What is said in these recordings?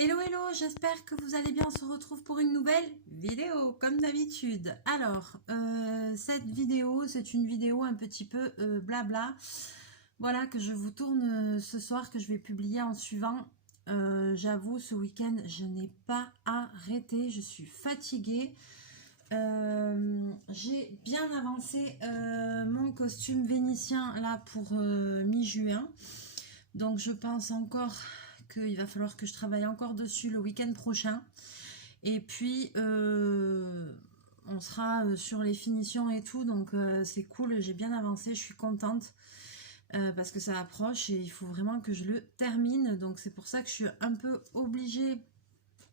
Hello hello, j'espère que vous allez bien, on se retrouve pour une nouvelle vidéo comme d'habitude. Alors, cette vidéo, c'est une vidéo un petit peu blabla. Voilà, que je vous tourne ce soir, que je vais publier en suivant. J'avoue, ce week-end, je n'ai pas arrêté, je suis fatiguée. J'ai bien avancé mon costume vénitien là pour mi-juin. Donc je pense encore qu'il va falloir que je travaille encore dessus le week-end prochain. Et puis on sera sur les finitions et tout, donc c'est cool, j'ai bien avancé, je suis contente. Parce que ça approche et il faut vraiment que je le termine. Donc c'est pour ça que je suis un peu obligée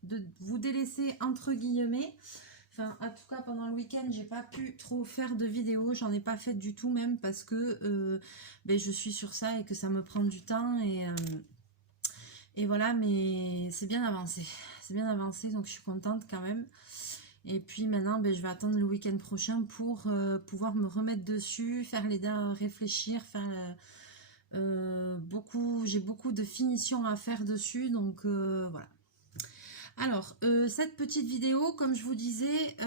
de vous délaisser entre guillemets. Enfin, en tout cas, pendant le week-end, j'ai pas pu trop faire de vidéos. J'en ai pas fait du tout même parce que je suis sur ça et que ça me prend du temps. Et voilà, mais c'est bien avancé. C'est bien avancé, donc je suis contente quand même. Et puis maintenant, je vais attendre le week-end prochain pour pouvoir me remettre dessus, faire les dents, réfléchir, faire j'ai beaucoup de finitions à faire dessus, donc voilà. Alors, cette petite vidéo, comme je vous disais,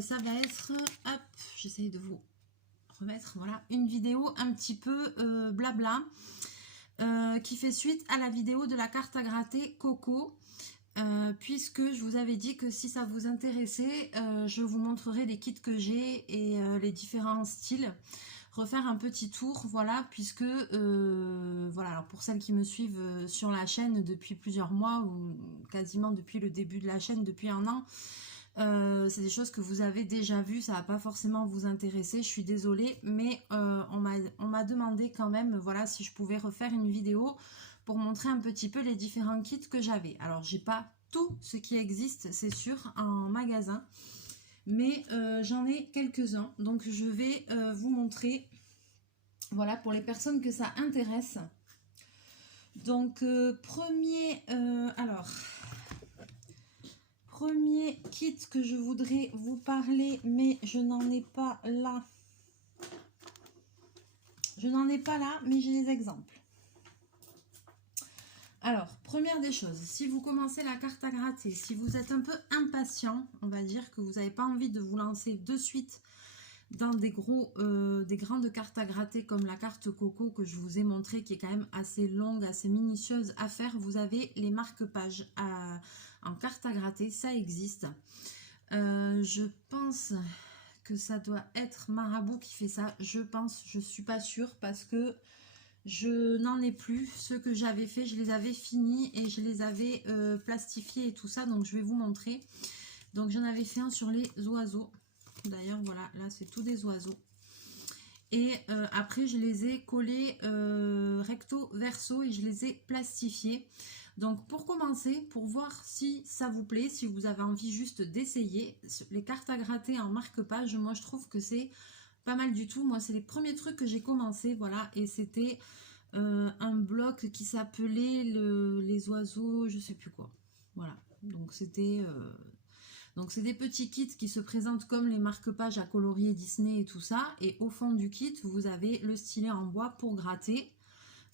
ça va être, hop, j'essaye de vous remettre, voilà, une vidéo un petit peu blabla, qui fait suite à la vidéo de la carte à gratter Coco, puisque je vous avais dit que si ça vous intéressait, je vous montrerai les kits que j'ai et les différents styles. Refaire un petit tour, voilà, puisque voilà, alors pour celles qui me suivent sur la chaîne depuis plusieurs mois ou quasiment depuis le début de la chaîne, depuis un an, c'est des choses que vous avez déjà vues, ça va pas forcément vous intéresser, je suis désolée, mais on m'a demandé quand même, voilà, si je pouvais refaire une vidéo pour montrer un petit peu les différents kits que j'avais. Alors j'ai pas tout ce qui existe, c'est sûr, en magasin, mais j'en ai quelques-uns, donc je vais vous montrer, voilà, pour les personnes que ça intéresse. Donc premier kit que je voudrais vous parler, mais je n'en ai pas là, mais j'ai des exemples. Alors, première des choses, si vous commencez la carte à gratter, si vous êtes un peu impatient, on va dire que vous n'avez pas envie de vous lancer de suite dans des grandes cartes à gratter comme la carte Coco que je vous ai montré, qui est quand même assez longue, assez minutieuse à faire, vous avez les marque-pages en carte à gratter, ça existe. Je pense que ça doit être Marabout qui fait ça, je pense, je suis pas sûre parce que je n'en ai plus. Ceux que j'avais fait, je les avais finis et je les avais plastifiés et tout ça, donc je vais vous montrer. Donc j'en avais fait un sur les oiseaux. D'ailleurs, voilà, là c'est tous des oiseaux. Et après, je les ai collés recto verso et je les ai plastifiés. Donc pour commencer, pour voir si ça vous plaît, si vous avez envie juste d'essayer, les cartes à gratter en marque-page, moi je trouve que c'est pas mal du tout. Moi, c'est les premiers trucs que j'ai commencé, voilà, et c'était un bloc qui s'appelait les oiseaux, je sais plus quoi. Voilà, donc c'était... donc c'est des petits kits qui se présentent comme les marque-pages à colorier Disney et tout ça. Et au fond du kit, vous avez le stylet en bois pour gratter.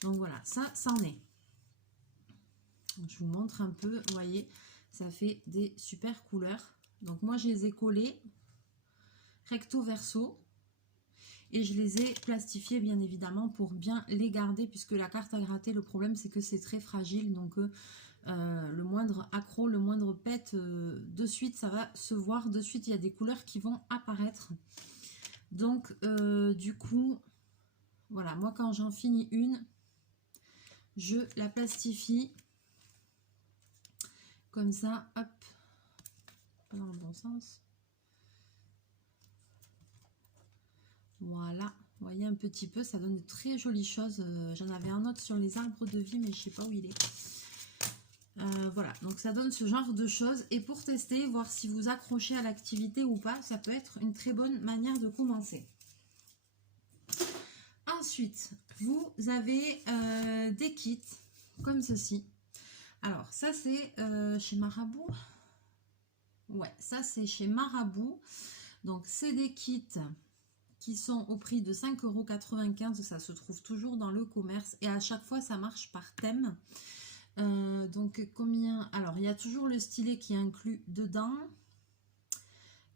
Donc voilà, ça en est. Donc je vous montre un peu, vous voyez, ça fait des super couleurs. Donc moi, je les ai collés recto verso. Et je les ai plastifiés bien évidemment pour bien les garder, puisque la carte à gratter, le problème c'est que c'est très fragile. Donc le moindre accro, le moindre pète, de suite ça va se voir, de suite il y a des couleurs qui vont apparaître. Donc du coup, voilà, moi quand j'en finis une, je la plastifie comme ça, hop, pas dans le bon sens. Voilà, vous voyez un petit peu, ça donne de très jolies choses. J'en avais un autre sur les arbres de vie, mais je ne sais pas où il est. Voilà, donc ça donne ce genre de choses. Et pour tester, voir si vous accrochez à l'activité ou pas, ça peut être une très bonne manière de commencer. Ensuite, vous avez des kits comme ceci. Alors, ça c'est chez Marabout. Ouais, ça c'est chez Marabout. Donc, c'est des kits qui sont au prix de 5,95 €. Ça se trouve toujours dans le commerce. Et à chaque fois, ça marche par thème. Donc combien? Alors il y a toujours le stylet qui est inclus dedans.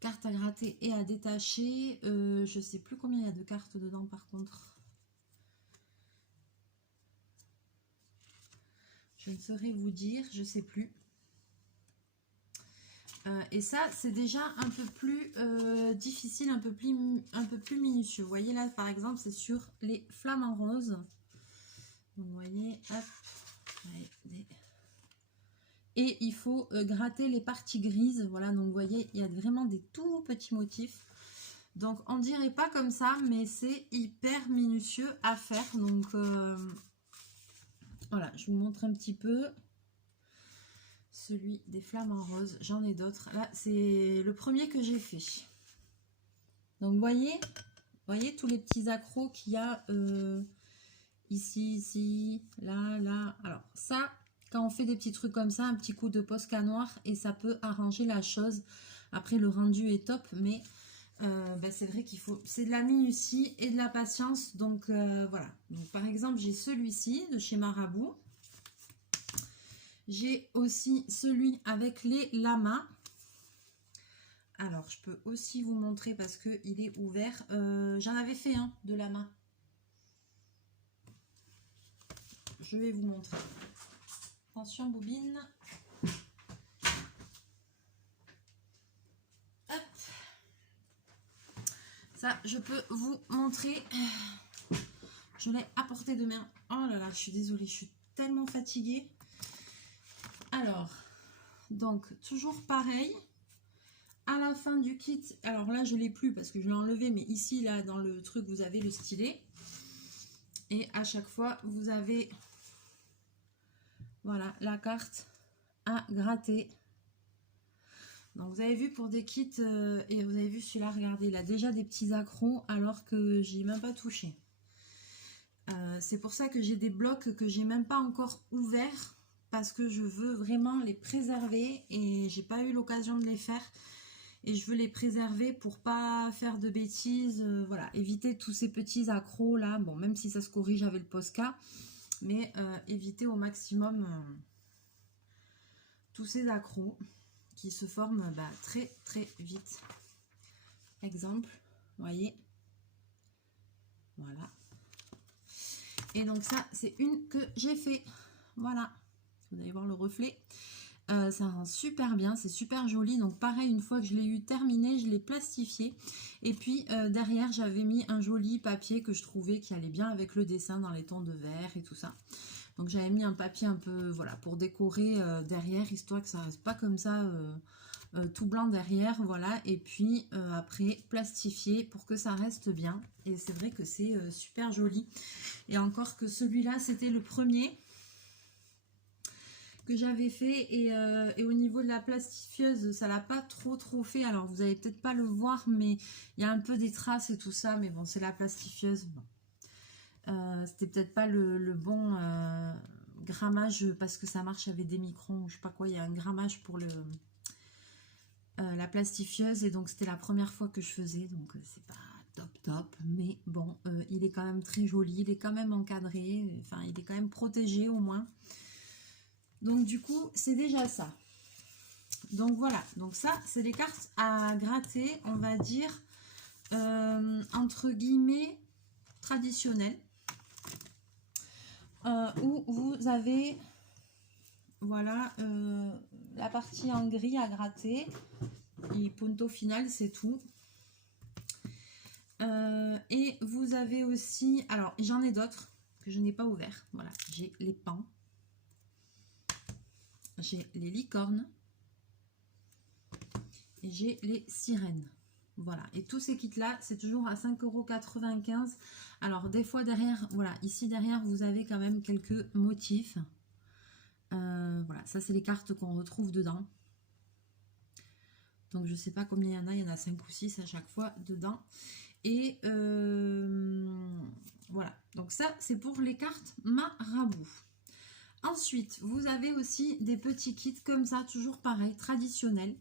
Carte à gratter et à détacher. Je sais plus combien il y a de cartes dedans par contre. Je ne saurais vous dire, je sais plus. Et ça, c'est déjà un peu plus difficile, un peu plus minutieux. Vous voyez là, par exemple, c'est sur les flamants roses. Donc, vous voyez, hop. Et il faut gratter les parties grises. Voilà, donc vous voyez, il y a vraiment des tout petits motifs. Donc, on dirait pas comme ça, mais c'est hyper minutieux à faire. Donc, voilà, je vous montre un petit peu. Celui des flamants roses, j'en ai d'autres. Là, c'est le premier que j'ai fait. Donc, vous voyez tous les petits accros qu'il y a ici, là, là. Alors, ça, quand on fait des petits trucs comme ça, un petit coup de Posca noir et ça peut arranger la chose. Après, le rendu est top, mais c'est vrai qu'il faut... C'est de la minutie et de la patience. Donc, voilà. Donc, par exemple, j'ai celui-ci de chez Marabout. J'ai aussi celui avec les lamas. Alors, je peux aussi vous montrer parce qu'il est ouvert. J'en avais fait un de lama. Je vais vous montrer. Attention, bobine. Hop. Ça, je peux vous montrer. Je l'ai à portée de main. Oh là là, je suis désolée, je suis tellement fatiguée. Alors, donc, toujours pareil. À la fin du kit, alors là, je ne l'ai plus parce que je l'ai enlevé, mais ici, là, dans le truc, vous avez le stylet. Et à chaque fois, vous avez, voilà, la carte à gratter. Donc, vous avez vu pour des kits, et vous avez vu celui-là, regardez, il a déjà des petits accros alors que j'ai même pas touché. C'est pour ça que j'ai des blocs que j'ai même pas encore ouverts parce que je veux vraiment les préserver et j'ai pas eu l'occasion de les faire et je veux les préserver pour pas faire de bêtises, voilà, éviter tous ces petits accros là, bon même si ça se corrige avec le Posca, mais éviter au maximum tous ces accros qui se forment très très vite. Exemple, vous voyez, voilà. Et donc ça, c'est une que j'ai fait. Voilà. Vous allez voir le reflet. Ça rend super bien, c'est super joli. Donc pareil, une fois que je l'ai eu terminé, je l'ai plastifié. Et puis derrière, j'avais mis un joli papier que je trouvais qui allait bien avec le dessin dans les tons de vert et tout ça. Donc j'avais mis un papier un peu, voilà, pour décorer derrière, histoire que ça reste pas comme ça... tout blanc derrière, voilà, et puis après plastifié pour que ça reste bien. Et c'est vrai que c'est super joli. Et encore que celui-là, c'était le premier que j'avais fait et au niveau de la plastifieuse, ça l'a pas trop fait. Alors vous allez peut-être pas le voir, mais il y a un peu des traces et tout ça, mais bon, c'est la plastifieuse. Bon. C'était peut-être pas le bon grammage parce que ça marche avec des microns ou je sais pas quoi. Il y a un grammage pour le la plastifieuse et donc c'était la première fois que je faisais, donc c'est pas top, mais bon, il est quand même très joli, il est quand même encadré, enfin il est quand même protégé au moins. Donc du coup c'est déjà ça. Donc voilà, donc ça c'est les cartes à gratter, on va dire entre guillemets traditionnelles, où vous avez voilà la partie en gris à gratter. Et punto final, c'est tout. Et vous avez aussi, alors j'en ai d'autres que je n'ai pas ouvert. Voilà, j'ai les pans, j'ai les licornes et j'ai les sirènes. Voilà, et tous ces kits là, c'est toujours à 5,95 €. Alors des fois derrière, voilà, ici derrière vous avez quand même quelques motifs. Voilà, ça c'est les cartes qu'on retrouve dedans. Donc je sais pas combien il y en a 5 ou 6 à chaque fois dedans. Et voilà, donc ça c'est pour les cartes Marabout. Ensuite, vous avez aussi des petits kits comme ça, toujours pareil, traditionnels.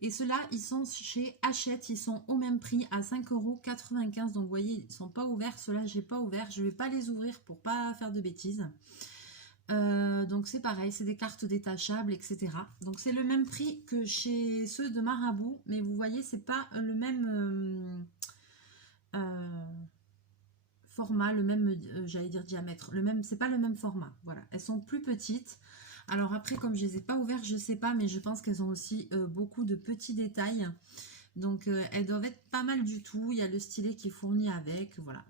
Et ceux-là, ils sont chez Hachette, ils sont au même prix à 5,95 €. Donc vous voyez, ils ne sont pas ouverts, ceux-là, je n'ai pas ouvert. Je ne vais pas les ouvrir pour pas faire de bêtises. Donc c'est pareil, c'est des cartes détachables, etc. Donc c'est le même prix que chez ceux de Marabout, mais vous voyez, c'est pas le même format, le même, j'allais dire diamètre, le même, c'est pas le même format. Voilà, elles sont plus petites. Alors après, comme je les ai pas ouvertes, je sais pas, mais je pense qu'elles ont aussi beaucoup de petits détails. Donc elles doivent être pas mal du tout. Il y a le stylet qui est fourni avec, voilà.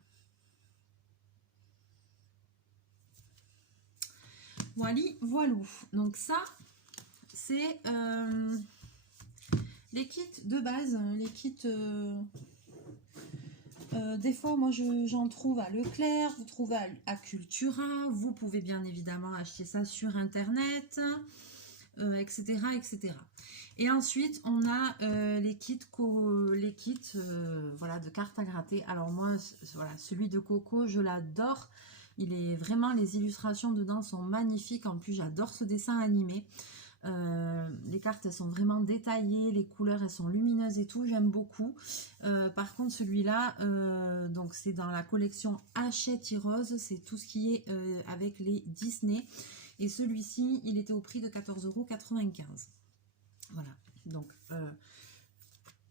Voilà, voilou. Donc ça, c'est les kits de base, les kits... des fois, moi, j'en trouve à Leclerc, vous trouvez à Cultura, vous pouvez bien évidemment acheter ça sur Internet, etc., etc. Et ensuite, on a les kits, voilà, de cartes à gratter. Alors moi, voilà, celui de Coco, je l'adore. Il est vraiment, les illustrations dedans sont magnifiques. En plus, j'adore ce dessin animé. Les cartes, elles sont vraiment détaillées, les couleurs, elles sont lumineuses et tout, j'aime beaucoup. Par contre, celui-là, donc c'est dans la collection Hachette Rose, c'est tout ce qui est avec les Disney. Et celui-ci, il était au prix de 14,95 €. Voilà, donc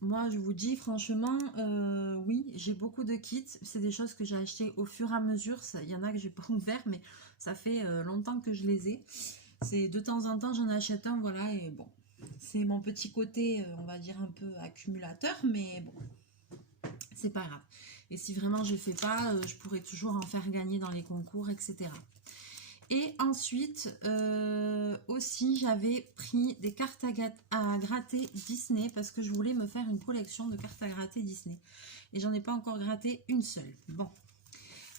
moi je vous dis franchement, oui, j'ai beaucoup de kits. C'est des choses que j'ai achetées au fur et à mesure. Il y en a que j'ai pas ouvert, mais ça fait longtemps que je les ai. C'est de temps en temps j'en achète un, voilà, et bon, c'est mon petit côté, on va dire un peu accumulateur, mais bon, c'est pas grave. Et si vraiment je fais pas, je pourrais toujours en faire gagner dans les concours, etc. Et ensuite, aussi, j'avais pris des cartes à gratter Disney parce que je voulais me faire une collection de cartes à gratter Disney. Et j'en ai pas encore gratté une seule. Bon.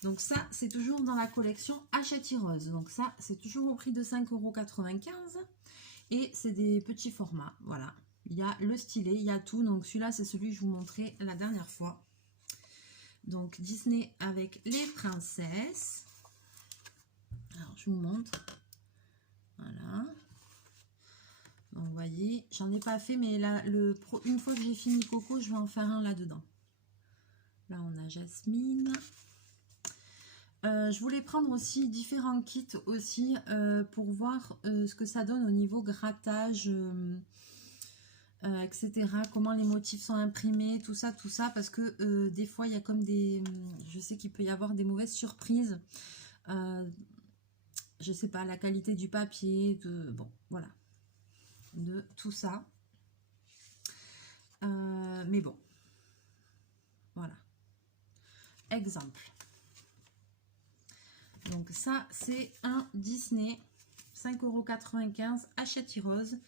Donc ça, c'est toujours dans la collection Hachette Rose. Donc ça, c'est toujours au prix de 5,95 €. Et c'est des petits formats. Voilà. Il y a le stylet, il y a tout. Donc celui-là, c'est celui que je vous montrais la dernière fois. Donc Disney avec les princesses. Alors, je vous montre. Voilà. Donc, vous voyez, j'en ai pas fait, mais là, une fois que j'ai fini Coco, je vais en faire un là-dedans. Là, on a Jasmine. Je voulais prendre aussi différents kits aussi pour voir ce que ça donne au niveau grattage, etc. Comment les motifs sont imprimés, tout ça, parce que des fois, il y a comme des... Je sais qu'il peut y avoir des mauvaises surprises. Je sais pas, la qualité du papier, bon, voilà, de tout ça. Mais bon, voilà. Exemple. Donc ça, c'est un Disney, 5,95 € Hachette Rose.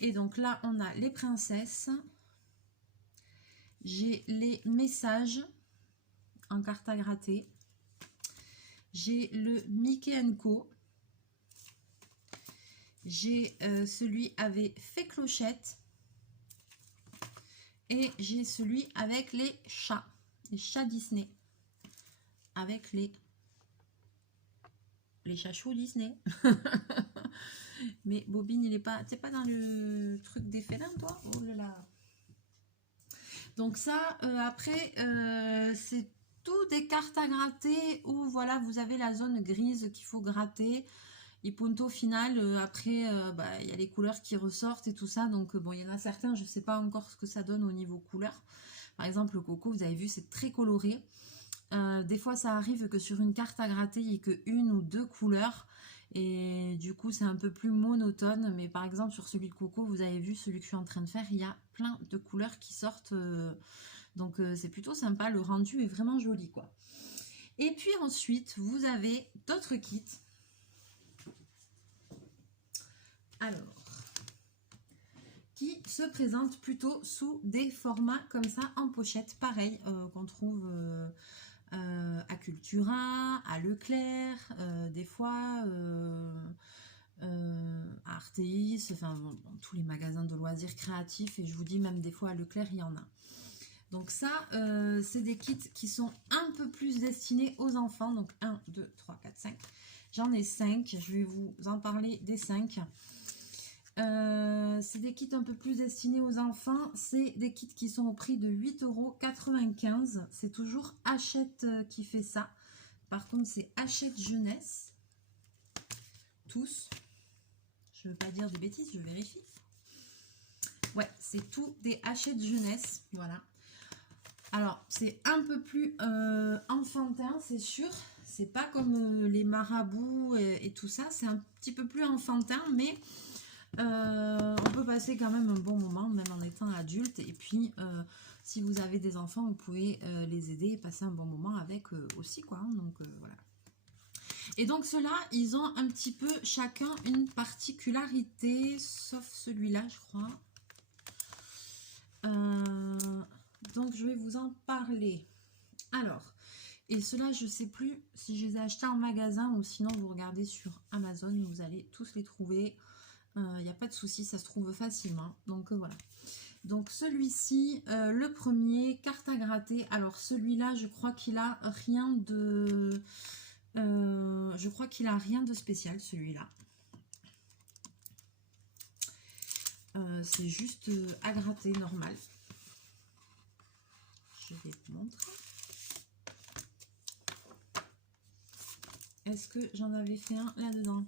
Et donc là, on a les princesses. J'ai les messages en carte à gratter. J'ai le Mickey & Co. J'ai celui avec Fée Clochette. Et j'ai celui avec les chats Disney. Avec les chachos Disney. Mais Bobine, il est pas... T'es pas dans le truc des félins, toi? Oh là là. Donc ça, après, c'est tout des cartes à gratter où, voilà, vous avez la zone grise qu'il faut gratter. Et punto final, après, il y a les couleurs qui ressortent et tout ça. Donc, bon, il y en a certains, je ne sais pas encore ce que ça donne au niveau couleur. Par exemple, le Coco, vous avez vu, c'est très coloré. Des fois, ça arrive que sur une carte à gratter, il n'y ait que une ou deux couleurs. Et du coup, c'est un peu plus monotone. Mais par exemple, sur celui de Coco, vous avez vu, celui que je suis en train de faire, il y a plein de couleurs qui sortent. Donc, c'est plutôt sympa. Le rendu est vraiment joli, quoi. Et puis ensuite, vous avez d'autres kits. Alors, qui se présentent plutôt sous des formats comme ça, en pochette, pareil, qu'on trouve... à Cultura, à Leclerc, des fois à Artéis, enfin bon, dans tous les magasins de loisirs créatifs, et je vous dis même des fois à Leclerc il y en a. Donc ça, c'est des kits qui sont un peu plus destinés aux enfants, donc 1, 2, 3, 4, 5. J'en ai 5, je vais vous en parler des 5. C'est des kits un peu plus destinés aux enfants. C'est des kits qui sont au prix de 8,95 €. C'est toujours Hachette qui fait ça. Par contre, c'est Hachette Jeunesse. tous. Je ne veux pas dire de bêtises, je vérifie. Ouais, c'est tout des Hachette jeunesse, voilà. Alors, c'est un peu plus enfantin, c'est sûr. C'est pas comme les marabouts et tout ça. C'est un petit peu plus enfantin, mais on peut passer quand même un bon moment, même en étant adulte. Et puis, si vous avez des enfants, vous pouvez les aider et passer un bon moment avec aussi, quoi. Donc, voilà. Et donc, ceux-là, ils ont un petit peu chacun une particularité, sauf celui-là, je crois. Donc, je vais vous en parler. Alors, et ceux-là, je ne sais plus si je les ai achetés en magasin ou sinon vous regardez sur Amazon, vous allez tous les trouver. Il n'y a pas de souci, ça se trouve facilement. Donc, voilà. Donc, celui-ci, le premier, carte à gratter. Alors, celui-là, je crois qu'il a rien de... je crois qu'il a rien de spécial, celui-là. C'est juste à gratter normal. Je vais vous montrer. Est-ce que j'en avais fait un là-dedans?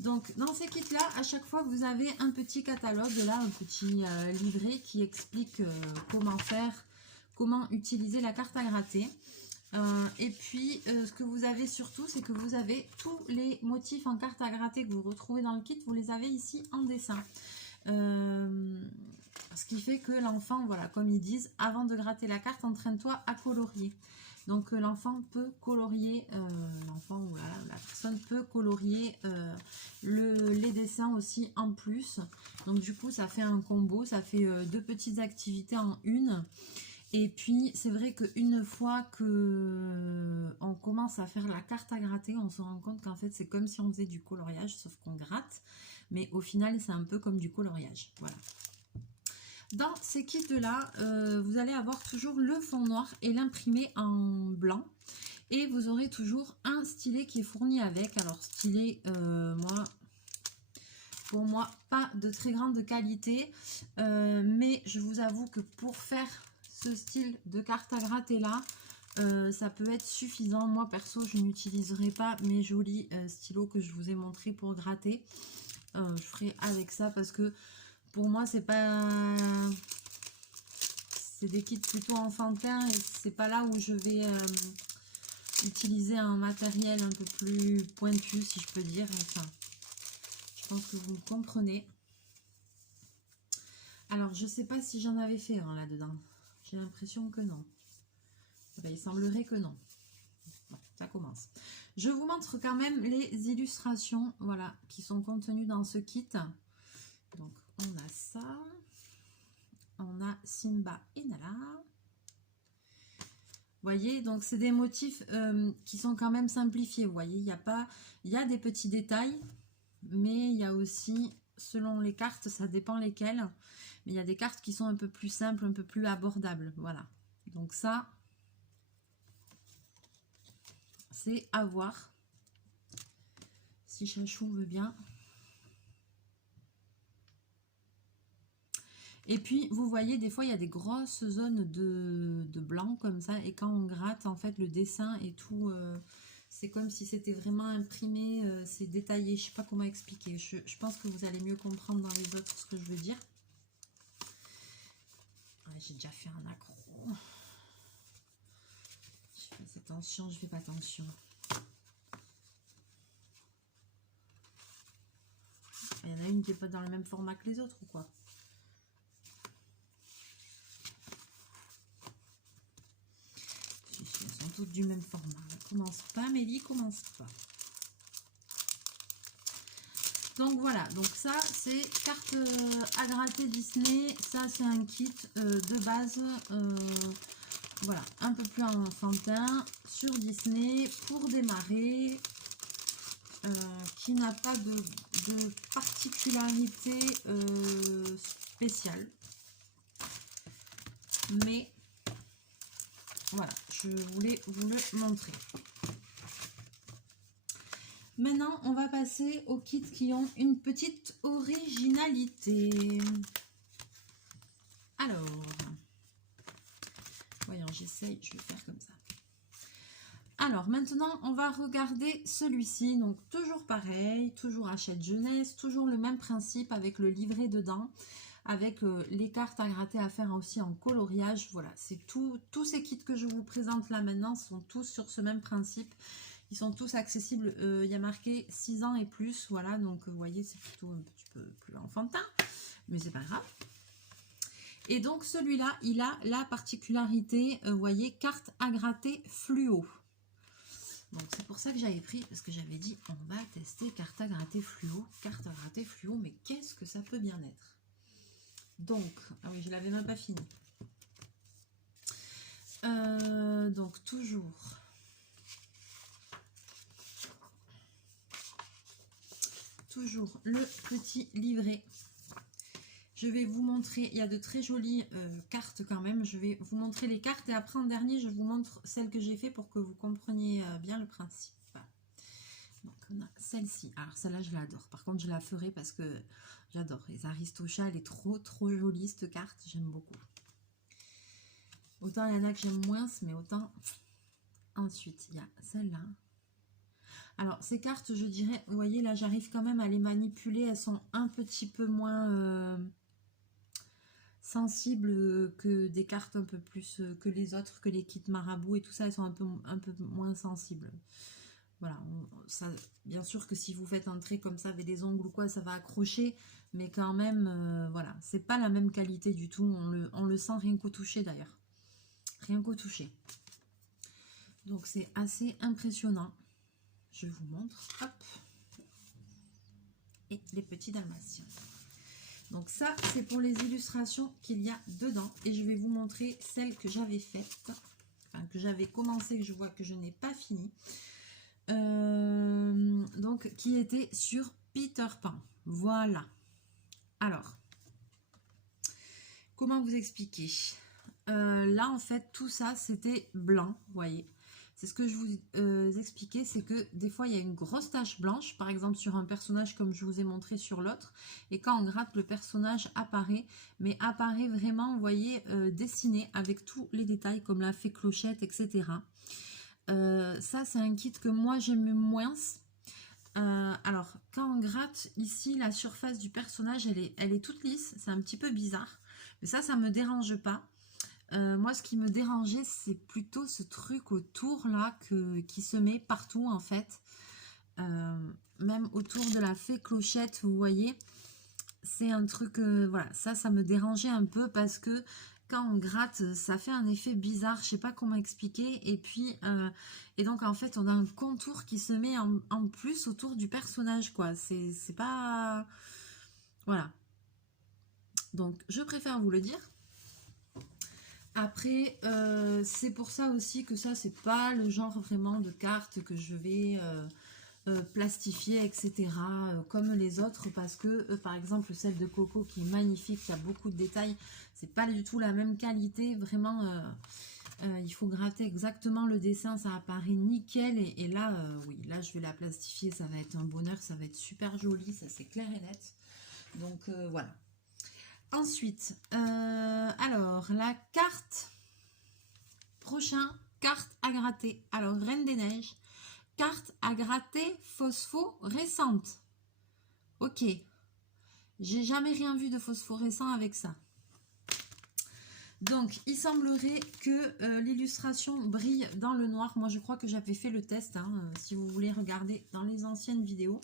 Donc, dans ces kits-là, à chaque fois, vous avez un petit catalogue, là, un petit livret qui explique comment faire, comment utiliser la carte à gratter. Et puis, ce que vous avez surtout, c'est que vous avez tous les motifs en carte à gratter que vous retrouvez dans le kit, vous les avez ici en dessin. Ce qui fait que l'enfant, voilà, comme ils disent, avant de gratter la carte, entraîne-toi à colorier. Donc, l'enfant peut colorier, l'enfant ou la personne peut colorier les dessins aussi en plus. Donc, du coup, ça fait un combo, ça fait deux petites activités en une. Et puis, c'est vrai qu'une fois qu'on commence à faire la carte à gratter, on se rend compte qu'en fait, c'est comme si on faisait du coloriage, sauf qu'on gratte. Mais au final, c'est un peu comme du coloriage. Voilà. Dans ces kits-là, vous allez avoir toujours le fond noir et l'imprimé en blanc. Et vous aurez toujours un stylet qui est fourni avec. Alors, stylet, pour moi, pas de très grande qualité. Mais je vous avoue que pour faire ce style de carte à gratter là, ça peut être suffisant. Moi, perso, je n'utiliserai pas mes jolis stylos que je vous ai montrés pour gratter. Je ferai avec ça parce que pour moi, c'est pas... C'est des kits plutôt enfantins et c'est pas là où je vais utiliser un matériel un peu plus pointu, si je peux dire. Enfin, je pense que vous me comprenez. Alors, je sais pas si j'en avais fait un là-dedans. J'ai l'impression que non. Ben, il semblerait que non. Bon, ça commence. Je vous montre quand même les illustrations, voilà, qui sont contenues dans ce kit. Donc, on a ça. On a Simba et Nala. Vous voyez, donc c'est des motifs qui sont quand même simplifiés. Vous voyez, il y a des petits détails, mais il y a aussi, selon les cartes, ça dépend lesquelles. Mais il y a des cartes qui sont un peu plus simples, un peu plus abordables. Voilà. Donc ça, c'est à voir. Si Chachou veut bien. Et puis, vous voyez, des fois, il y a des grosses zones de blanc comme ça. Et quand on gratte, en fait, le dessin et tout, c'est comme si c'était vraiment imprimé, c'est détaillé. Je ne sais pas comment expliquer. Je pense que vous allez mieux comprendre dans les autres ce que je veux dire. Ouais, j'ai déjà fait un accro. Je fais attention, je fais pas attention. Il y en a une qui n'est pas dans le même format que les autres ou quoi? Elles sont toutes du même format. Commence pas, Amélie, commence pas. Donc voilà, donc ça c'est carte à gratter Disney. Ça c'est un kit de base, voilà, un peu plus enfantin sur Disney pour démarrer, qui n'a pas de particularité spéciale. Mais voilà, je voulais vous le montrer. Maintenant, on va passer aux kits qui ont une petite originalité. Alors, voyons, j'essaye, je vais faire comme ça. Alors maintenant, on va regarder celui-ci. Donc toujours pareil, toujours Hachette Jeunesse, toujours le même principe avec le livret dedans, avec les cartes à gratter à faire aussi en coloriage. Voilà, c'est tout. Tous ces kits que je vous présente là maintenant sont tous sur ce même principe. Ils sont tous accessibles. Il y a marqué 6 ans et plus. Voilà, donc vous voyez, c'est plutôt un petit peu plus enfantin, mais c'est pas grave. Et donc celui-là, il a la particularité, vous voyez, carte à gratter fluo. Donc c'est pour ça que j'avais pris, parce que j'avais dit on va tester carte à gratter fluo. Carte à gratter fluo, mais qu'est-ce que ça peut bien être? Donc, ah oui, je l'avais même pas fini. Donc toujours le petit livret. Je vais vous montrer, il y a de très jolies cartes quand même. Je vais vous montrer les cartes et après en dernier, je vous montre celles que j'ai fait pour que vous compreniez bien le principe. Donc on a celle-ci. Alors celle-là, je l'adore. Par contre, je la ferai parce que j'adore. Les Aristochats, elle est trop jolie cette carte. J'aime beaucoup. Autant il y en a que j'aime moins, mais autant... Ensuite, il y a celle-là. Alors, ces cartes, je dirais, vous voyez, là, j'arrive quand même à les manipuler. Elles sont un petit peu moins sensibles que des cartes un peu plus que les autres, que les kits marabout et tout ça. Elles sont un peu moins sensibles. Voilà, ça, bien sûr que si vous faites un trait comme ça avec des ongles ou quoi, ça va accrocher. Mais quand même, voilà, c'est pas la même qualité du tout. On le sent rien qu'au toucher d'ailleurs. Rien qu'au toucher. Donc, c'est assez impressionnant. Je vous montre, hop, et les petits dalmatiens. Donc ça, c'est pour les illustrations qu'il y a dedans. Et je vais vous montrer celle que j'avais faite, enfin, que j'avais commencé, que je vois que je n'ai pas fini. Donc, qui était sur Peter Pan. Voilà. Alors, comment vous expliquer? Là, en fait, tout ça, c'était blanc, vous voyez. C'est ce que je vous expliquais, c'est que des fois, il y a une grosse tache blanche, par exemple sur un personnage comme je vous ai montré sur l'autre. Et quand on gratte, le personnage apparaît, mais apparaît vraiment, vous voyez, dessiné avec tous les détails, comme la fée Clochette, etc. Ça, c'est un kit que moi, j'aime moins. Alors, quand on gratte, ici, la surface du personnage, elle est toute lisse. C'est un petit peu bizarre. Mais ça me dérange pas. Moi, ce qui me dérangeait, c'est plutôt ce truc autour là qui se met partout en fait. Même autour de la fée Clochette, vous voyez. C'est un truc, voilà, ça me dérangeait un peu parce que quand on gratte, ça fait un effet bizarre. Je sais pas comment expliquer. Et puis, et donc en fait, on a un contour qui se met en plus autour du personnage, quoi. C'est pas... Voilà. Donc, je préfère vous le dire. Après, c'est pour ça aussi que ça, c'est pas le genre vraiment de carte que je vais plastifier, etc. Comme les autres, parce que, par exemple, celle de Coco qui est magnifique, qui a beaucoup de détails, c'est pas du tout la même qualité. Vraiment, il faut gratter exactement le dessin, ça apparaît nickel. Et là, oui, là, je vais la plastifier, ça va être un bonheur, ça va être super joli, ça c'est clair et net. Donc, voilà. Ensuite, alors, la carte, prochain, carte à gratter. Alors, Reine des Neiges, carte à gratter phosphorescente. Ok, j'ai jamais rien vu de phosphorescent avec ça. Donc, il semblerait que l'illustration brille dans le noir. Moi, je crois que j'avais fait le test, hein, si vous voulez regarder dans les anciennes vidéos.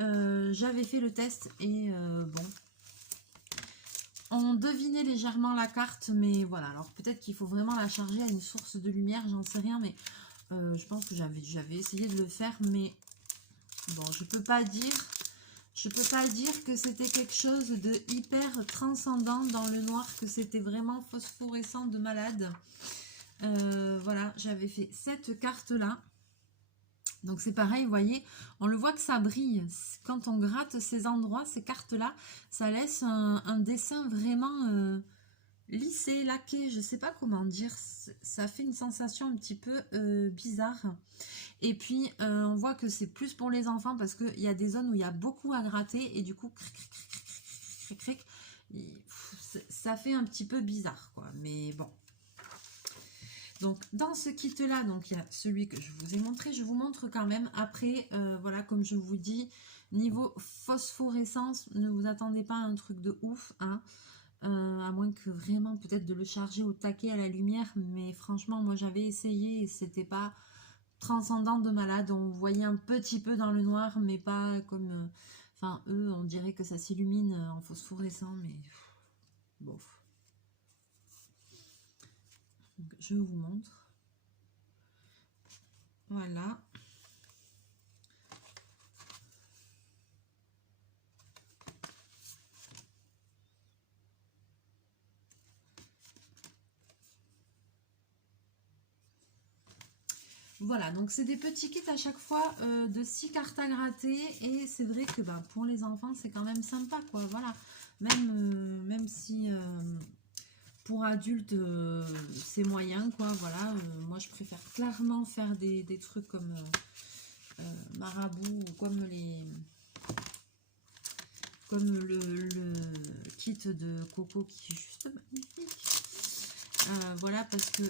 J'avais fait le test et bon... On devinait légèrement la carte, mais voilà. Alors peut-être qu'il faut vraiment la charger à une source de lumière, j'en sais rien, mais je pense que j'avais essayé de le faire, mais bon, je peux pas dire que c'était quelque chose de hyper transcendant dans le noir, que c'était vraiment phosphorescent de malade. Voilà, j'avais fait cette carte-là. Donc c'est pareil, vous voyez, on le voit que ça brille. Quand on gratte ces endroits, ces cartes-là, ça laisse un dessin vraiment lissé, laqué, je ne sais pas comment dire. Ça fait une sensation un petit peu bizarre. Et puis, on voit que c'est plus pour les enfants parce qu'il y a des zones où il y a beaucoup à gratter et du coup, ça fait un petit peu bizarre, quoi. Mais bon. Donc, dans ce kit-là, donc il y a celui que je vous ai montré. Je vous montre quand même. Après, voilà, comme je vous dis, niveau phosphorescence, ne vous attendez pas à un truc de ouf, hein. À moins que vraiment peut-être de le charger au taquet à la lumière. Mais franchement, moi j'avais essayé et c'était pas transcendant de malade. On voyait un petit peu dans le noir, mais pas comme... Enfin, eux, on dirait que ça s'illumine en phosphorescent, mais... Bof. Donc, je vous montre. Voilà. Voilà, donc c'est des petits kits à chaque fois de 6 cartes à gratter. Et c'est vrai que bah, pour les enfants, c'est quand même sympa, quoi. Voilà, même si pour adultes, c'est moyen, quoi. Voilà, moi, je préfère clairement faire des trucs comme Marabout ou comme le kit de Coco qui est juste magnifique. Voilà, parce que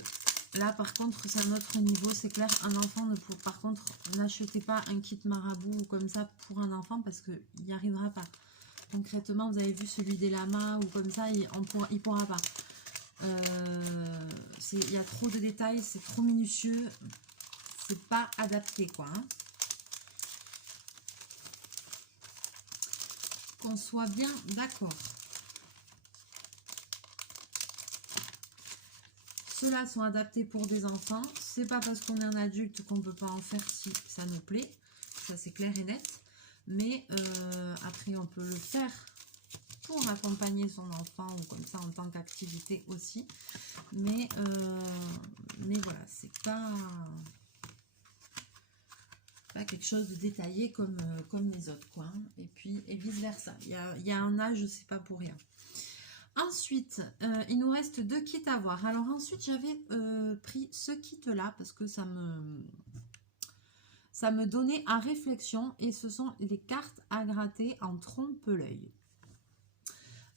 là, par contre, c'est un autre niveau. C'est clair, un enfant ne peut... Par contre, n'achetez pas un kit Marabout ou comme ça pour un enfant parce qu'il n'y arrivera pas. Concrètement, vous avez vu celui des lamas ou comme ça, il pourra pas. Il y a trop de détails, c'est trop minutieux. C'est pas adapté, quoi. Hein. Qu'on soit bien d'accord. Ceux-là sont adaptés pour des enfants. C'est pas parce qu'on est un adulte qu'on ne peut pas en faire si ça nous plaît. Ça, c'est clair et net. Mais après, on peut le faire pour accompagner son enfant ou comme ça en tant qu'activité aussi. Mais voilà, c'est pas quelque chose de détaillé comme les autres, quoi. Et vice versa. Il y a un âge, c'est pas pour rien. Ensuite, il nous reste 2 kits à voir. Alors ensuite, j'avais pris ce kit-là parce que ça me donnait à réflexion. Et ce sont les cartes à gratter en trompe-l'œil.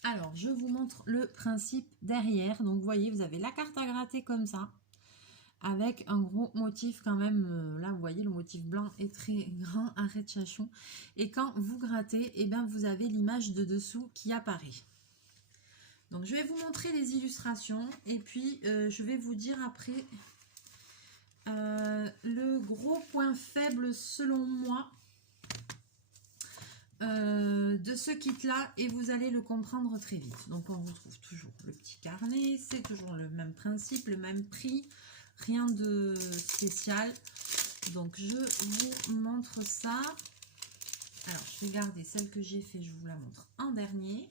Alors, je vous montre le principe derrière. Donc, vous voyez, vous avez la carte à gratter comme ça. Avec un gros motif quand même. Là, vous voyez, le motif blanc est très grand, arrêt de chachon. Et quand vous grattez, eh bien, vous avez l'image de dessous qui apparaît. Donc, je vais vous montrer les illustrations et puis je vais vous dire après le gros point faible selon moi de ce kit-là et vous allez le comprendre très vite. Donc, on retrouve toujours le petit carnet, c'est toujours le même principe, le même prix, rien de spécial. Donc, je vous montre ça. Alors, je vais garder celle que j'ai fait, je vous la montre en dernier.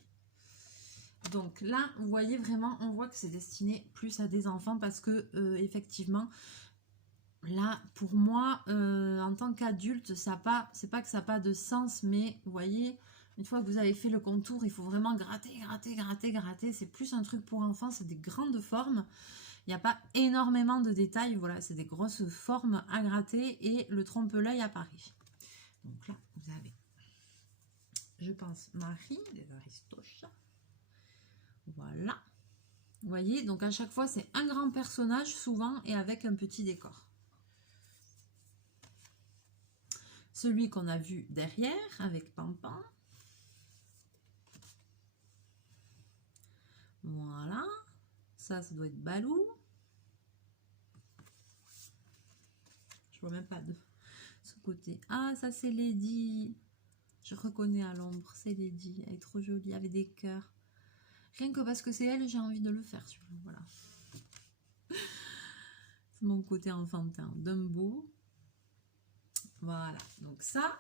Donc là, vous voyez vraiment, on voit que c'est destiné plus à des enfants parce que effectivement, là, pour moi, en tant qu'adulte, c'est pas que ça n'a pas de sens, mais vous voyez, une fois que vous avez fait le contour, il faut vraiment gratter, gratter, gratter, gratter. C'est plus un truc pour enfants, c'est des grandes formes. Il n'y a pas énormément de détails, voilà, c'est des grosses formes à gratter et le trompe-l'œil apparaît. Donc là, vous avez, je pense, Marie, des Aristoches. Voilà. Vous voyez, donc à chaque fois, c'est un grand personnage, souvent, et avec un petit décor. Celui qu'on a vu derrière, avec Pampan. Voilà. Ça doit être Balou. Je vois même pas de ce côté. Ah, ça, c'est Lady. Je reconnais à l'ombre, c'est Lady. Elle est trop jolie, avec des cœurs. Rien que parce que c'est elle, j'ai envie de le faire, celui-là. Voilà. C'est mon côté enfantin. Dumbo. Voilà. Donc ça,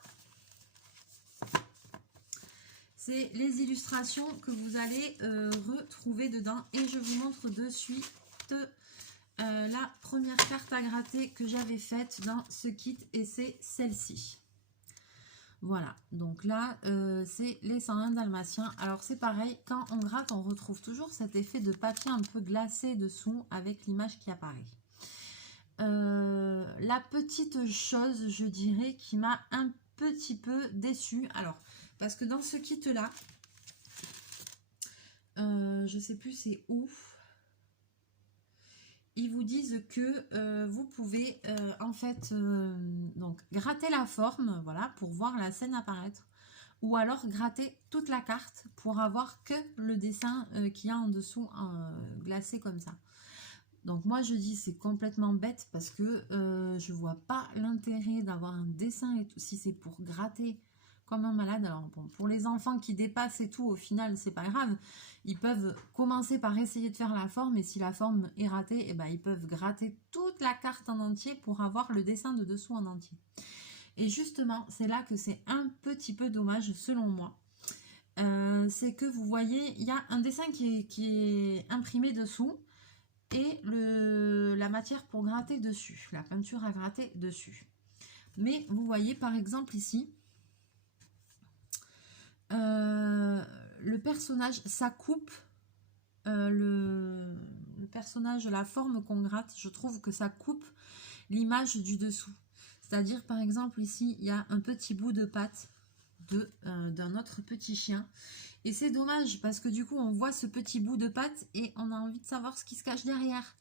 c'est les illustrations que vous allez retrouver dedans. Et je vous montre de suite la première carte à gratter que j'avais faite dans ce kit. Et c'est celle-ci. Voilà, donc là, c'est les 101 dalmatiens. Alors, c'est pareil, quand on gratte, on retrouve toujours cet effet de papier un peu glacé dessous avec l'image qui apparaît. La petite chose, je dirais, qui m'a un petit peu déçue. Alors, parce que dans ce kit-là, je sais plus c'est où, ils vous disent que vous pouvez en fait donc gratter la forme, voilà, pour voir la scène apparaître, ou alors gratter toute la carte pour avoir que le dessin qu'il y a en dessous glacé comme ça. Donc moi je dis c'est complètement bête parce que je vois pas l'intérêt d'avoir un dessin et tout, si c'est pour gratter comme un malade. Alors bon, pour les enfants qui dépassent et tout, au final c'est pas grave, ils peuvent commencer par essayer de faire la forme, et si la forme est ratée, eh ben, ils peuvent gratter toute la carte en entier pour avoir le dessin de dessous en entier. Et justement c'est là que c'est un petit peu dommage selon moi. C'est que vous voyez, il y a un dessin qui est imprimé dessous, et la matière pour gratter dessus, la peinture à gratter dessus. Mais vous voyez par exemple ici, le personnage, ça coupe le personnage, la forme qu'on gratte, je trouve que ça coupe l'image du dessous. C'est-à-dire par exemple ici, il y a un petit bout de patte d'un autre petit chien. Et c'est dommage parce que du coup on voit ce petit bout de patte et on a envie de savoir ce qui se cache derrière.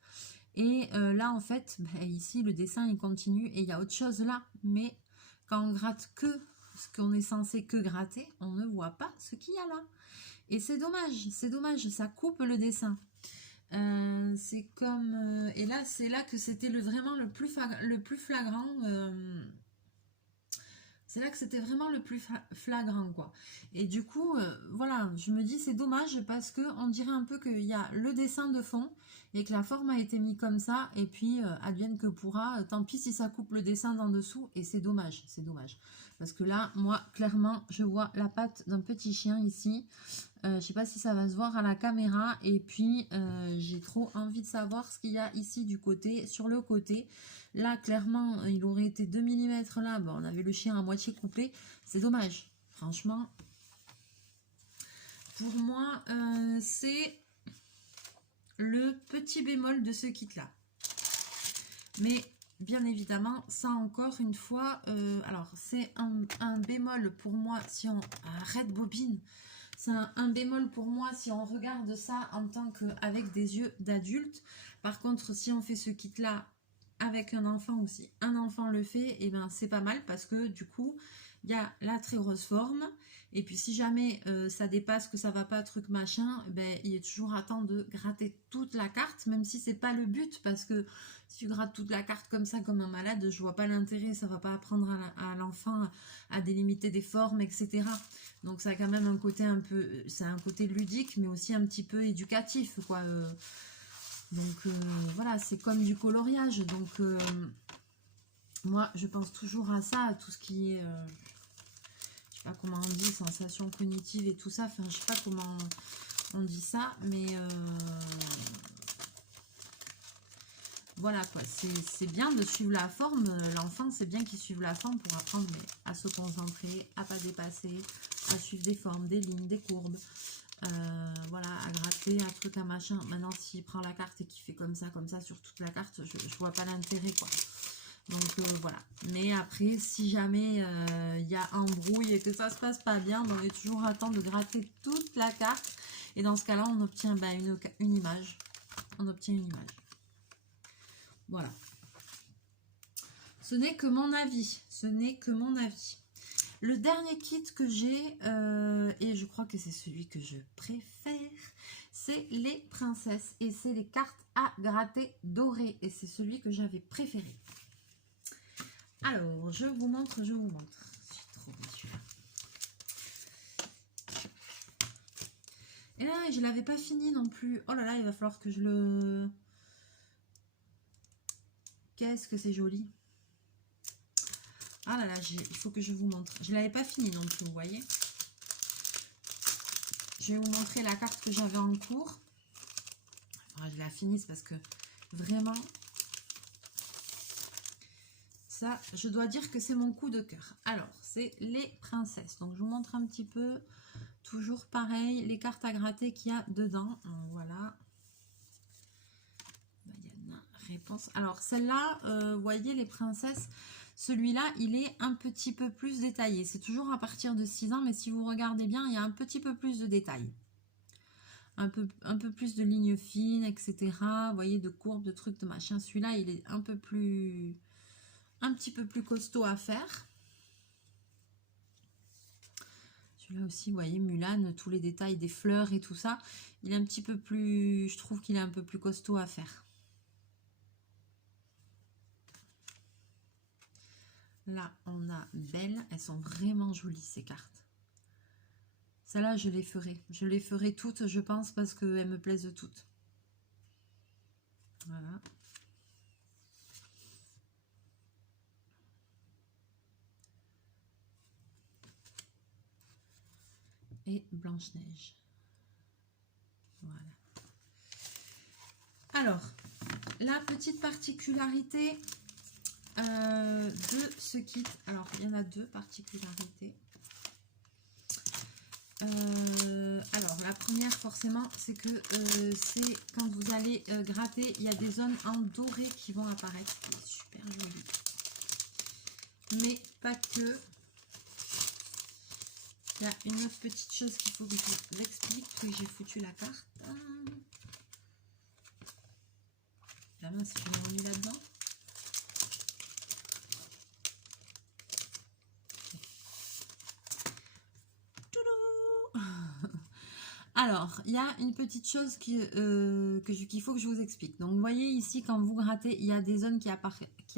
Et là en fait, ici le dessin il continue et il y a autre chose là. Mais quand on gratte que ce qu'on est censé que gratter, on ne voit pas ce qu'il y a là. Et c'est dommage, ça coupe le dessin. C'est comme... et là c'est là que c'était vraiment le plus flagrant. C'est là que c'était vraiment le plus flagrant, quoi. Et du coup, voilà, je me dis c'est dommage parce que on dirait un peu qu'il y a le dessin de fond et que la forme a été mise comme ça, et puis advienne que pourra, tant pis si ça coupe le dessin d'en dessous, et c'est dommage, c'est dommage. Parce que là, moi, clairement, je vois la patte d'un petit chien ici. Je sais pas si ça va se voir à la caméra, et puis j'ai trop envie de savoir ce qu'il y a ici du côté, sur le côté. Là, clairement, il aurait été 2 mm là, bon, on avait le chien à moitié coupé, c'est dommage. Franchement, pour moi, c'est le petit bémol de ce kit-là. Mais bien évidemment, ça encore une fois, alors c'est un bémol pour moi si on arrête bobine. C'est un bémol pour moi si on regarde ça en tant qu'avec des yeux d'adulte. Par contre, si on fait ce kit-là avec un enfant, ou si un enfant le fait, et ben c'est pas mal parce que du coup, il y a la très grosse forme. Et puis si jamais ça dépasse, que ça va pas, truc machin, ben, il est toujours à temps de gratter toute la carte, même si c'est pas le but, parce que si tu grattes toute la carte comme ça, comme un malade, je vois pas l'intérêt, ça va pas apprendre à l'enfant à délimiter des formes, etc. Donc ça a quand même un côté un peu, c'est un côté ludique, mais aussi un petit peu éducatif, quoi. Donc voilà, c'est comme du coloriage. Donc moi, je pense toujours à ça, à tout ce qui est, je sais pas comment on dit, sensations cognitives et tout ça. Enfin, je sais pas comment on dit ça, mais voilà quoi. C'est bien de suivre la forme. L'enfant, c'est bien qu'il suive la forme pour apprendre à se concentrer, à pas dépasser, à suivre des formes, des lignes, des courbes. Voilà, à gratter, un truc, un machin. Maintenant, s'il prend la carte et qu'il fait comme ça sur toute la carte, je vois pas l'intérêt, quoi. Donc voilà. Mais après, si jamais il y a embrouille et que ça se passe pas bien, on est toujours à temps de gratter toute la carte. Et dans ce cas-là, on obtient une image. On obtient une image. Voilà. Ce n'est que mon avis. Ce n'est que mon avis. Le dernier kit que j'ai, et je crois que c'est celui que je préfère, c'est les princesses. Et c'est les cartes à gratter dorées. Et c'est celui que j'avais préféré. Alors, je vous montre. Je suis trop déçue. Et là, je ne l'avais pas fini non plus. Oh là là, il va falloir que je le... Qu'est-ce que c'est joli. Ah là là, il faut que je vous montre. Je ne l'avais pas fini non plus, vous voyez. Je vais vous montrer la carte que j'avais en cours. Alors, je la finisse parce que vraiment... Ça, je dois dire que c'est mon coup de cœur. Alors, c'est les princesses. Donc, je vous montre un petit peu. Toujours pareil, les cartes à gratter qu'il y a dedans. Voilà. Il y a une réponse. Alors, celle-là, vous voyez, les princesses, celui-là, il est un petit peu plus détaillé. C'est toujours à partir de 6 ans, mais si vous regardez bien, il y a un petit peu plus de détails. un peu plus de lignes fines, etc. Vous voyez, de courbes, de trucs, de machin. Celui-là, il est un petit peu plus costaud à faire. Celui-là aussi, vous voyez, Mulan, tous les détails des fleurs et tout ça. Il est un petit peu plus, je trouve qu'il est un peu plus costaud à faire. Là, on a Belle. Elles sont vraiment jolies, ces cartes. Celles-là, je les ferai. Je les ferai toutes, je pense, parce qu'elles me plaisent toutes. Voilà. Et Blanche-Neige. Voilà. Alors, la petite particularité de ce kit. Alors, il y en a deux particularités. Alors, la première, forcément, c'est que c'est quand vous allez gratter, il y a des zones en doré qui vont apparaître. C'est super joli. Mais pas que. Il y a une autre petite chose qu'il faut que je vous explique. Que j'ai foutu la carte. La main, si je l'ai remis là-dedans. Alors, il y a une petite chose qu'il faut que je vous explique. Donc, vous voyez ici, quand vous grattez, il y a des zones qui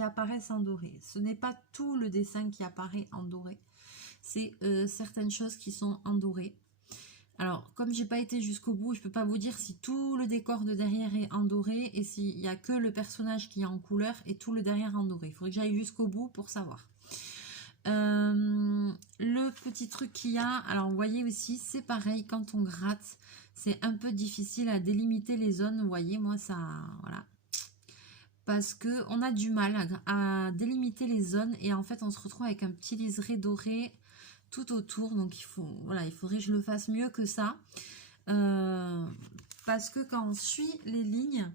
apparaissent en doré. Ce n'est pas tout le dessin qui apparaît en doré. C'est certaines choses qui sont en doré. Alors, comme j'ai pas été jusqu'au bout, je peux pas vous dire si tout le décor de derrière est en doré et s'il n'y a que le personnage qui est en couleur et tout le derrière en doré. Il faudrait que j'aille jusqu'au bout pour savoir. Le petit truc qu'il y a, alors vous voyez aussi, c'est pareil, quand on gratte, c'est un peu difficile à délimiter les zones. Vous voyez, moi ça, voilà, parce que on a du mal à délimiter les zones et en fait on se retrouve avec un petit liseré doré tout autour. Donc il faut, voilà, il faudrait que je le fasse mieux que ça, parce que quand on suit les lignes,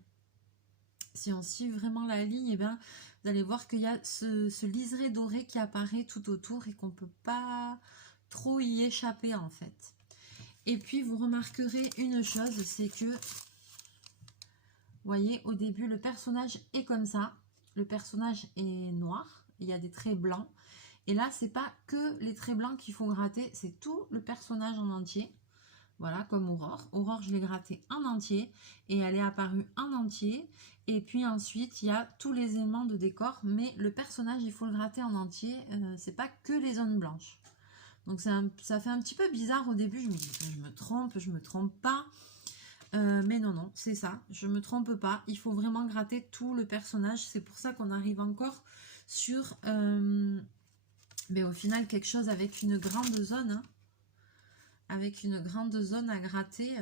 si on suit vraiment la ligne, et bien vous allez voir qu'il y a ce liseré doré qui apparaît tout autour et qu'on ne peut pas trop y échapper en fait. Et puis vous remarquerez une chose, c'est que, vous voyez, au début le personnage est comme ça, le personnage est noir, il y a des traits blancs, et là c'est pas que les traits blancs qu'il faut gratter, c'est tout le personnage en entier. Voilà, comme Aurore. Aurore, je l'ai gratté en entier et elle est apparue en entier. Et puis ensuite, il y a tous les éléments de décor, mais le personnage, il faut le gratter en entier. C'est pas que les zones blanches. Donc ça fait un petit peu bizarre au début. Je me dis, je me trompe pas. Mais non, non, c'est ça. Je me trompe pas. Il faut vraiment gratter tout le personnage. C'est pour ça qu'on arrive encore sur, mais au final, quelque chose avec une grande zone, hein. Avec une grande zone à gratter,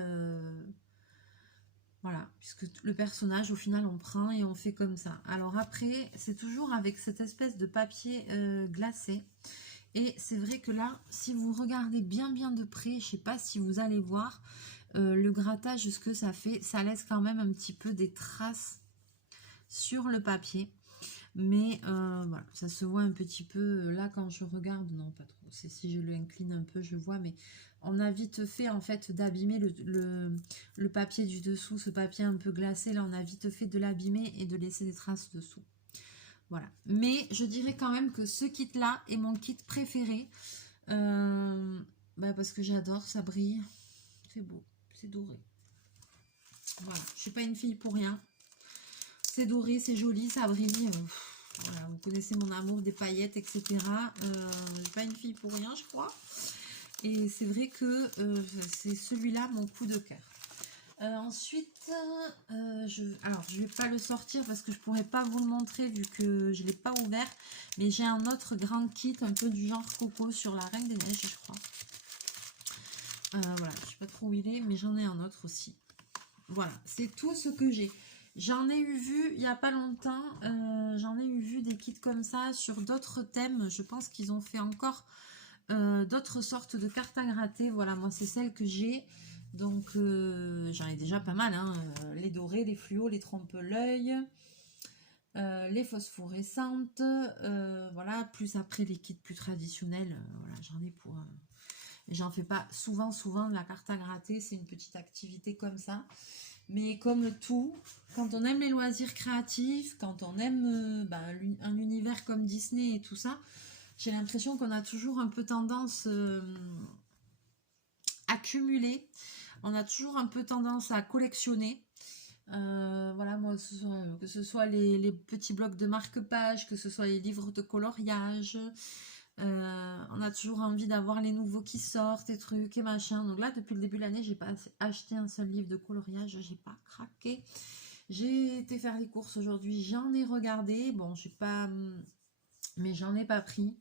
voilà, puisque le personnage au final on prend et on fait comme ça. Alors après c'est toujours avec cette espèce de papier glacé, et c'est vrai que là si vous regardez bien de près, je sais pas si vous allez voir le grattage, ce que ça fait, ça laisse quand même un petit peu des traces sur le papier. Mais voilà, ça se voit un petit peu là quand je regarde, non pas trop, c'est si je l'incline un peu je vois, mais on a vite fait en fait d'abîmer le papier du dessous, ce papier un peu glacé, là on a vite fait de l'abîmer et de laisser des traces dessous. Voilà, mais je dirais quand même que ce kit là est mon kit préféré, parce que j'adore, ça brille, c'est beau, c'est doré. Voilà, je suis pas une fille pour rien. C'est doré, c'est joli, ça brille. Voilà, vous connaissez mon amour des paillettes, etc. Je suis pas une fille pour rien, je crois. Et c'est vrai que c'est celui-là mon coup de cœur. Ensuite, alors je vais pas le sortir parce que je pourrais pas vous le montrer vu que je l'ai pas ouvert. Mais j'ai un autre grand kit, un peu du genre Coco sur la Reine des Neiges, je crois. Voilà, je sais pas trop où il est, mais j'en ai un autre aussi. Voilà, c'est tout ce que j'ai. J'en ai eu vu il n'y a pas longtemps, j'en ai eu vu des kits comme ça sur d'autres thèmes. Je pense qu'ils ont fait encore d'autres sortes de cartes à gratter. Voilà, moi c'est celle que j'ai. Donc j'en ai déjà pas mal, hein. Les dorés, les fluos, les trompe-l'œil, les phosphorescentes. Voilà, plus après les kits plus traditionnels. Voilà, j'en ai pour J'en fais pas souvent de la carte à gratter, c'est une petite activité comme ça. Mais comme tout, quand on aime les loisirs créatifs, quand on aime un univers comme Disney et tout ça, j'ai l'impression qu'on a toujours un peu tendance à cumuler. On a toujours un peu tendance à collectionner. Voilà, moi, que ce soit les petits blocs de marque-page, que ce soit les livres de coloriage, on a toujours envie d'avoir les nouveaux qui sortent, et trucs et machin. Donc là, depuis le début de l'année, j'ai pas acheté un seul livre de coloriage, j'ai pas craqué. J'ai été faire les courses aujourd'hui, j'en ai regardé, bon, j'ai pas, mais j'en ai pas pris.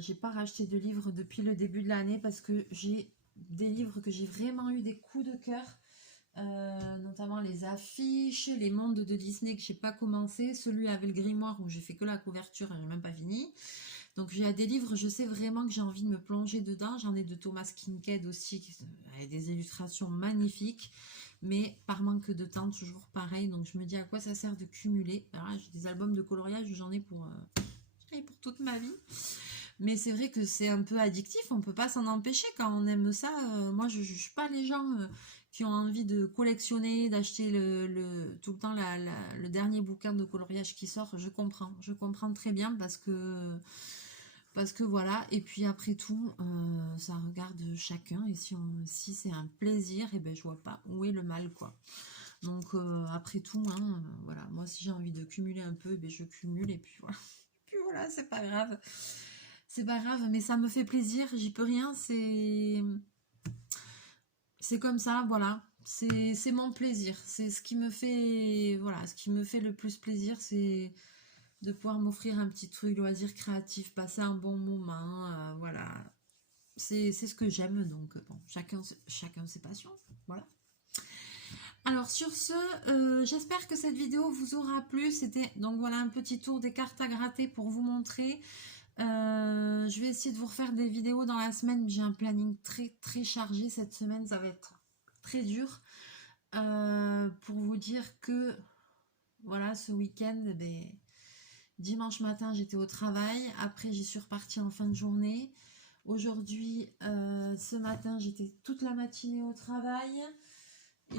J'ai pas racheté de livres depuis le début de l'année parce que j'ai des livres que j'ai vraiment eu des coups de cœur. Notamment les affiches, les mondes de Disney que j'ai pas commencé, celui avec le grimoire où j'ai fait que la couverture et j'ai même pas fini. Donc j'ai des livres, je sais vraiment que j'ai envie de me plonger dedans. J'en ai de Thomas Kinkade aussi, avec des illustrations magnifiques, mais par manque de temps, toujours pareil. Donc je me dis à quoi ça sert de cumuler. Alors j'ai des albums de coloriage, j'en ai pour toute ma vie. Mais c'est vrai que c'est un peu addictif, on peut pas s'en empêcher quand on aime ça. Moi je juge pas les gens qui ont envie de collectionner, d'acheter tout le temps le dernier bouquin de coloriage qui sort. Je comprends très bien parce que voilà. Et puis après tout, ça regarde chacun, et si c'est un plaisir, et ben je vois pas où est le mal, quoi. Donc après tout, hein, voilà, moi si j'ai envie de cumuler un peu, ben je cumule, et puis voilà. Puis voilà, c'est pas grave. C'est pas grave, mais ça me fait plaisir, j'y peux rien, c'est comme ça, voilà. C'est mon plaisir. C'est ce qui me fait, voilà, ce qui me fait le plus plaisir, c'est de pouvoir m'offrir un petit truc loisir créatif, passer un bon moment, voilà. C'est ce que j'aime, donc bon, chacun ses passions, voilà. Alors sur ce, j'espère que cette vidéo vous aura plu. C'était donc voilà un petit tour des cartes à gratter pour vous montrer. Je vais essayer de vous refaire des vidéos dans la semaine. J'ai un planning très chargé cette semaine, ça va être très dur. Pour vous dire que voilà, ce week-end, ben, dimanche matin j'étais au travail, après j'y suis repartie en fin de journée. Aujourd'hui, ce matin, j'étais toute la matinée au travail.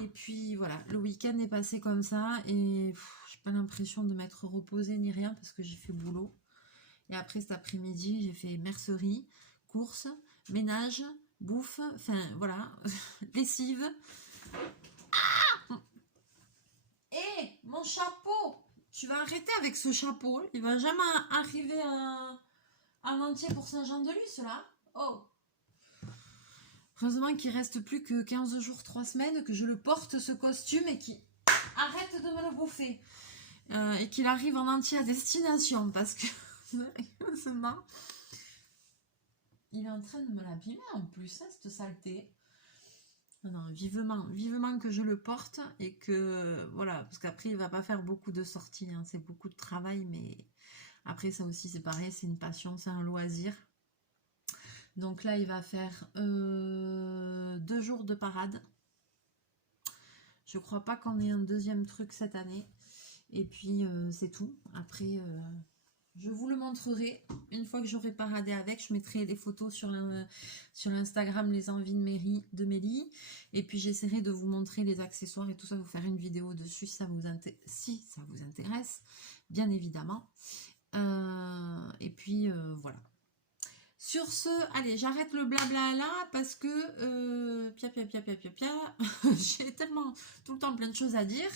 Et puis voilà, le week-end est passé comme ça et j'ai pas l'impression de m'être reposée ni rien parce que j'ai fait boulot. Et après cet après-midi, j'ai fait mercerie, courses, ménage, bouffe, enfin voilà, lessive. Ah! Hé, mon chapeau! Tu vas arrêter avec ce chapeau, il va jamais arriver en entier pour Saint-Jean-de-Luz là. Oh! Heureusement qu'il reste plus que 15 jours, 3 semaines, que je le porte ce costume et qu'il arrête de me le bouffer. Et qu'il arrive en entier à destination parce que seulement il est en train de me l'abîmer en plus, hein, cette saleté. Non, vivement que je le porte et que voilà, parce qu'après il va pas faire beaucoup de sorties, hein, c'est beaucoup de travail, mais après ça aussi c'est pareil, c'est une passion, c'est un loisir. Donc là, il va faire 2 jours de parade. Je crois pas qu'on ait un deuxième truc cette année. Et puis, c'est tout. Après, je vous le montrerai. Une fois que j'aurai paradé avec, je mettrai des photos sur l'Instagram Les Envies de Mélie. Et puis, j'essaierai de vous montrer les accessoires et tout ça, vous faire une vidéo dessus si ça vous intéresse, bien évidemment. Et puis, voilà. Sur ce, allez, j'arrête le blabla là parce que j'ai tellement tout le temps plein de choses à dire.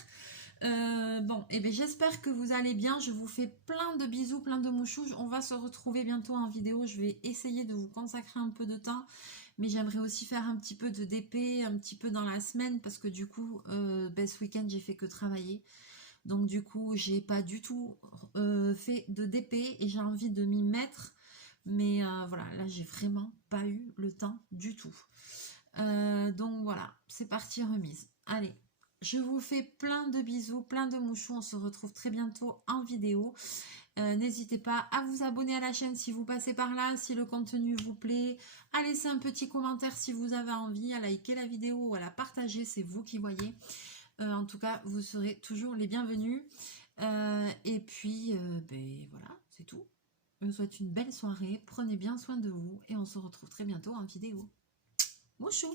Bon, et bien j'espère que vous allez bien. Je vous fais plein de bisous, plein de mouchous. On va se retrouver bientôt en vidéo. Je vais essayer de vous consacrer un peu de temps, mais j'aimerais aussi faire un petit peu de DP, un petit peu dans la semaine parce que du coup, ce week-end j'ai fait que travailler. Donc du coup, j'ai pas du tout fait de DP et j'ai envie de m'y mettre. Mais voilà, là j'ai vraiment pas eu le temps du tout. Donc voilà, c'est parti, remise. Allez, je vous fais plein de bisous, plein de mouchous. On se retrouve très bientôt en vidéo. N'hésitez pas à vous abonner à la chaîne si vous passez par là, si le contenu vous plaît, à laisser un petit commentaire si vous avez envie, à liker la vidéo ou à la partager, c'est vous qui voyez. En tout cas, vous serez toujours les bienvenus. Et puis, ben voilà, c'est tout. Je vous souhaite une belle soirée. Prenez bien soin de vous et on se retrouve très bientôt en vidéo. Mouchou!